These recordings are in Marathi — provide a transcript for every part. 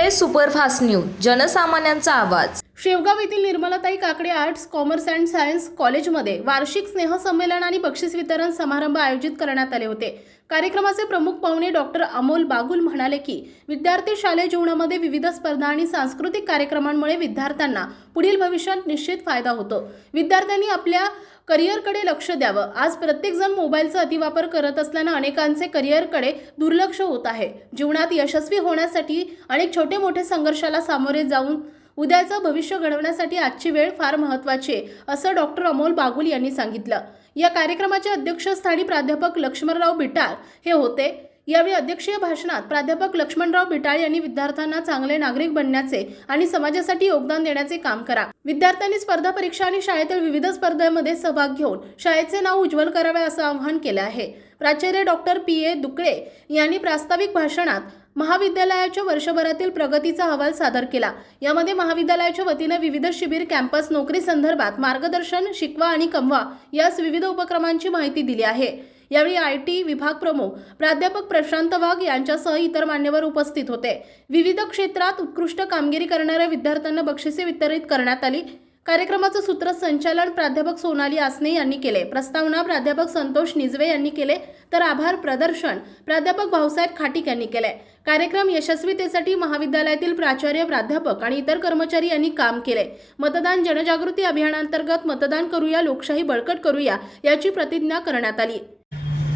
एक्सप्रेस सुपरफास्ट न्यूज जनसामान्यांचा आवाज. शेवगाव येथील Nirmalatai Kakade arts commerce and science कॉलेजमध्ये वार्षिक स्नेहसंमेलन आणि बक्षीस वितरण समारंभ आयोजित करण्यात आले होते. कार्यक्रमाचे प्रमुख पाहुणे डॉक्टर अमोल बागुल म्हणाले की विद्यार्थी शालेय जीवनामध्ये विविध स्पर्धा आणि सांस्कृतिक कार्यक्रमांमुळे विद्यार्थ्यांना पुढील भविष्यात निश्चित फायदा होतो. विद्यार्थ्यांनी आपल्या करिअरकडे लक्ष द्यावं. आज प्रत्येकजण मोबाईलचा अतिवापर करत असल्यानं अनेकांचे करिअरकडे दुर्लक्ष होत आहे. जीवनात यशस्वी होण्यासाठी अनेक छोटे मोठे संघर्षाला सामोरे जाऊन उद्याचं भविष्य घडवण्यासाठी आजची वेळ फार महत्त्वाची आहे असं डॉक्टर अमोल बागुल यांनी सांगितलं. या कार्यक्रमाच्या अध्यक्षस्थानी प्राध्यापक लक्ष्मणराव बिटाळ हे होते. यावेळी अध्यक्षीय भाषणात प्राध्यापक लक्ष्मणराव बिटाळ यांनी विद्यार्थ्यांना चांगले नागरिक बनण्याचे आणि समाजासाठी योगदान देण्याचे काम करा. विद्यार्थ्यांनी स्पर्धा परीक्षा आणि शाळेतील विविध स्पर्धांमध्ये सहभाग घेऊन शाळेचे नाव उज्ज्वल करावे असं आवाहन केलं आहे. प्राचार्य डॉक्टर पी ए दुकळे यांनी प्रास्ताविक भाषणात महाविद्यालयाच्या वर्षभरातील प्रगतीचा अहवाल सादर केला. यामध्ये महाविद्यालयाच्या वतीने विविध शिबिर कॅम्पस नोकरी संदर्भात मार्गदर्शन शिकवा आणि कमवा यास विविध उपक्रमांची माहिती दिली आहे. यावेळी आय टी विभाग प्रमुख प्राध्यापक प्रशांत वाघ यांच्यासह इतर मान्यवर उपस्थित होते. विविध क्षेत्रात उत्कृष्ट कामगिरी करणाऱ्या विद्यार्थ्यांना बक्षिसे वितरित करण्यात आली. कार्यक्रमाचं सूत्रसंचालन प्राध्यापक सोनाली आसने यांनी केले. प्रस्तावना प्राध्यापक संतोष निजवे यांनी केले. तर आभार प्रदर्शन प्राध्यापक भाऊसाहेब खाटीक यांनी केले. कार्यक्रम यशस्वीतेसाठी महाविद्यालयातील प्राचार्य प्राध्यापक आणि इतर कर्मचारी यांनी काम केले. मतदान जनजागृती अभियानांतर्गत मतदान करूया लोकशाही बळकट करूया याची प्रतिज्ञा करण्यात आली.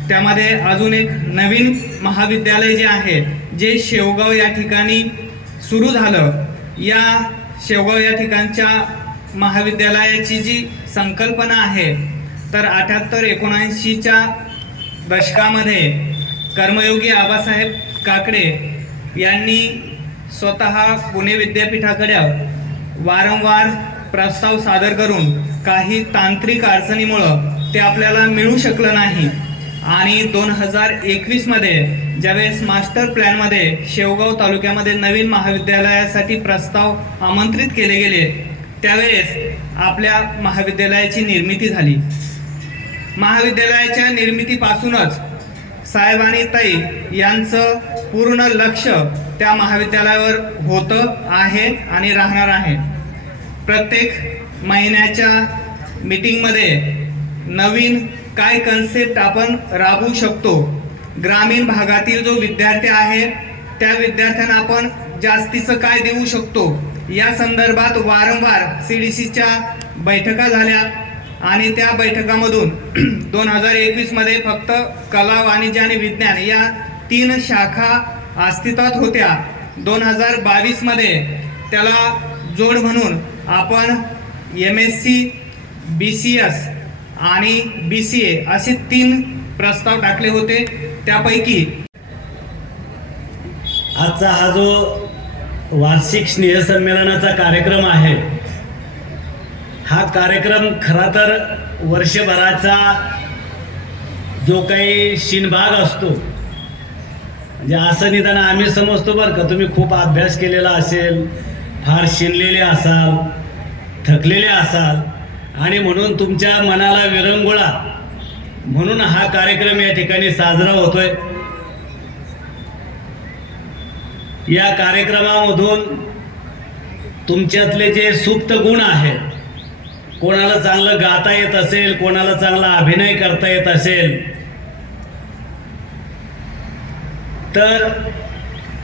त्यामध्ये अजून एक नवीन महाविद्यालय जे आहे जे शेवगाव या ठिकाणी सुरू झालं या शेवगाव या ठिकाणच्या महाविद्यालयाची जी संकल्पना आहे तर अठ्याहत्तर एकोणऐंशीच्या दशकामध्ये कर्मयोगी आबासाहेब काकडे यांनी स्वतः पुणे विद्यापीठाकडे वारंवार प्रस्ताव सादर करून काही तांत्रिक अडचणीमुळं ते आपल्याला मिळू शकलं नाही. आणि दोन हजार एकवीसमध्ये ज्यावेळेस मास्टर प्लॅनमध्ये शेवगाव तालुक्यामध्ये नवीन महाविद्यालयासाठी प्रस्ताव आमंत्रित केले गेले त्यावेळेस आपल्या महाविद्यालयाची निर्मिती झाली. महाविद्यालयाच्या निर्मितीपासूनच साहेब आणि ताई यांचं पूर्ण लक्ष त्या महाविद्यालयावर होतं आहे आणि राहणार आहे. प्रत्येक महिन्याच्या मीटिंगमध्ये नवीन काय कन्सेप्ट आपण राबवू शकतो? ग्रामीण भागातील जो विद्यार्थी आहे त्या विद्यार्थ्यांना आपण जास्तीचं काय देऊ शकतो? या संदर्भात वारंवार सी डी सीच्या बैठका झाल्या. आणि त्या बैठकामधून दोन हजार एकवीसमध्ये फक्त कला वाणिज्य आणि विज्ञान या तीन शाखा अस्तित्वात होत्या. दोन हजार बावीसमध्ये त्याला जोड म्हणून आपण M S C B C S आणि बी सी ए असे तीन प्रस्ताव टाकले होते. त्यापैकी आजचा हा जो वार्षिक स्नेहसंमेलनाचा कार्यक्रम आहे हा कार्यक्रम खरा तर वर्षभराचा जो काही शिनभाग असतो म्हणजे असं निदान आम्ही समजतो बरं का तुम्ही खूप अभ्यास केलेला असेल फार शिनलेले असाल थकलेले असाल आणि म्हणून तुमच्या मनाला विरंगुळा म्हणून हा कार्यक्रम या ठिकाणी साजरा होतोय. या कार्यक्रमामधून तुमच्यातले जे सुप्त गुण आहेत कोणाला चांगलं गाता येत असेल कोणाला चांगला अभिनय करता येत असेल तर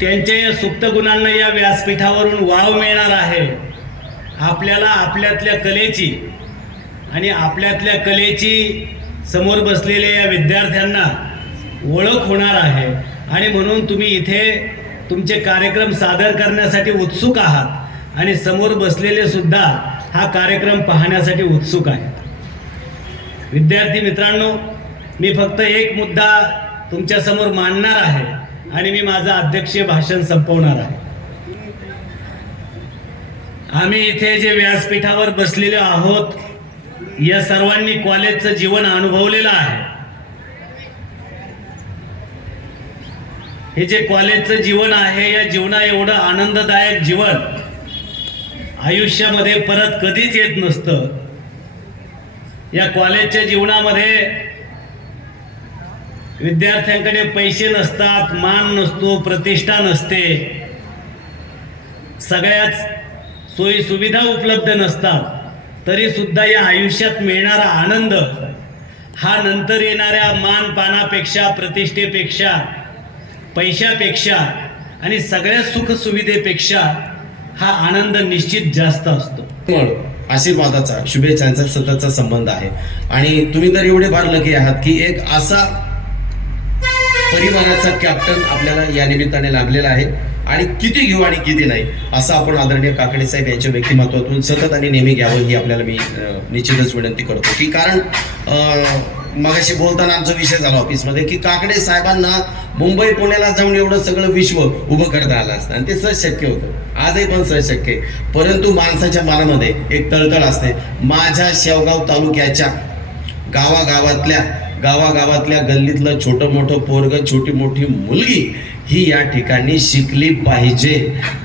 त्यांच्या या सुप्त गुणांना या व्यासपीठावरून वाव मिळणार आहे. आपल्याला आपल्यातल्या कलेची आणि आपल्यातल्या कलेची समोर बसलेल्या या विद्यार्थ्यांना ओळख होणार आहे. आणि म्हणून तुम्ही इथे तुमचे कार्यक्रम सादर करण्यासाठी उत्सुक आहात. आणि समोर बसलेले सुद्धा हा कार्यक्रम पाहण्यासाठी उत्सुक आहेत. विद्यार्थी मित्रांनो मी फक्त एक मुद्दा तुमच्यासमोर मांडणार आहे आणि मी माझं अध्यक्षीय भाषण संपवणार आहे. आम्ही इथे जे व्यासपीठावर बसलेले आहोत या सर्वांनी कॉलेजचं जीवन अनुभवलेलं आहे. हे जे कॉलेजचं जीवन आहे या जीवना एवढं आनंददायक जीवन आयुष्यामध्ये परत कधीच येत नसतं. या कॉलेजच्या जीवनामध्ये विद्यार्थ्यांकडे पैसे नसतात मान नसतो प्रतिष्ठा नसते. सगळ्याच सोयीसुविधा उपलब्ध नसतात. तरी सुद्धा या आयुष्यात मिळणारा आनंद हा नंतर येणाऱ्या मानपानापेक्षा प्रतिष्ठेपेक्षा पैशापेक्षा आणि सगळ्या सुखसुविधेपेक्षा हा आनंद निश्चित जास्त असतो. पण आशीर्वादाचा शुभेच्छांचा सततचा संबंध आहे. आणि तुम्ही तर एवढे फार लकी आहात की एक असा परिवाराचा कॅप्टन आपल्याला या निमित्ताने लाभलेला आहे. आणि किती घेऊ आणि किती नाही असं आपण आदरणीय काकडे साहेब यांच्या व्यक्तिमत्वातून सतत आणि नेहमी घ्यावं ही आपल्याला मी निश्चितच विनंती करतो. की कारण मगाशी बोलताना आमचा विषय झाला ऑफिसमध्ये की काकडे साहेबांना मुंबई पुण्याला जाऊन एवढं सगळं विश्व उभं करता आलं असतं. आणि ते सहज शक्य होतं. आजही पण सहज शक्य परंतु माणसाच्या मनामध्ये एक तळतळ असते. माझ्या शेवगाव तालुक्याच्या गावागावातल्या गावागावातल्या गल्लीतलं छोटं मोठं पोरग छोटी मोठी मुलगी ही या ठिकाणी शिकली पाहिजे.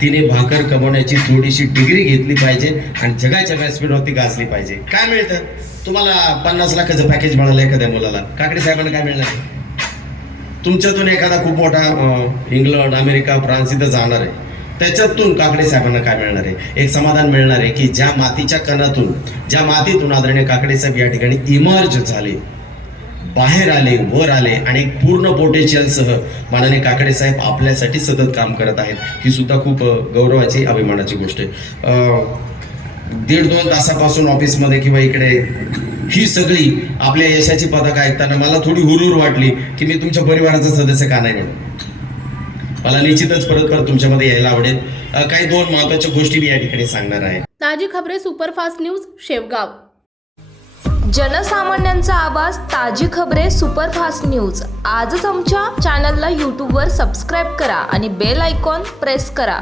तिने भाकर कमवण्याची थोडीशी डिग्री घेतली पाहिजे आणि जगाच्या व्यासपीठावरती गाजली पाहिजे. काय मिळतं? तुम्हाला पन्नास लाखाचं पॅकेज मिळालं एखाद्या मुलाला. काकडे साहेबांना काय मिळणार? तुमच्यातून एखादा खूप मोठा इंग्लंड अमेरिका फ्रान्स इथं जाणार आहे. त्याच्यातून काकडे साहेबांना काय मिळणार आहे? एक समाधान मिळणार आहे की ज्या मातीच्या कणातून ज्या मातीतून आदरणीय काकडे साहेब या ठिकाणी इमर्ज झाले बाहेर आले वर आले आणि एक पूर्ण पोटेन्शियलसह माननीय काकडे साहेब आपल्यासाठी सतत काम करत आहेत. ही सुद्धा खूप गौरवाची अभिमानाची गोष्ट आहे. दीड दोन तासापासून ऑफिसमध्ये किंवा इकडे. ही सगळी आपल्या यशाची पदक ऐकताना मला थोडी हुरूर वाटली की मी तुमच्या परिवाराचा सदस्य का नाही म्हणून. मला निश्चितच परत परत तुमच्यामध्ये यायला आवडेल. काही दोन महत्त्वाच्या गोष्टी मी या ठिकाणी सांगणार आहे. ताजी खबरे सुपरफास्ट न्यूज शेवगाव. जनसामान्यांचा आवाज ताजी खबरे सुपरफास्ट न्यूज. आजच आमच्या चॅनलला यूट्यूबवर सबस्क्राईब करा आणि बेल आयकॉन प्रेस करा.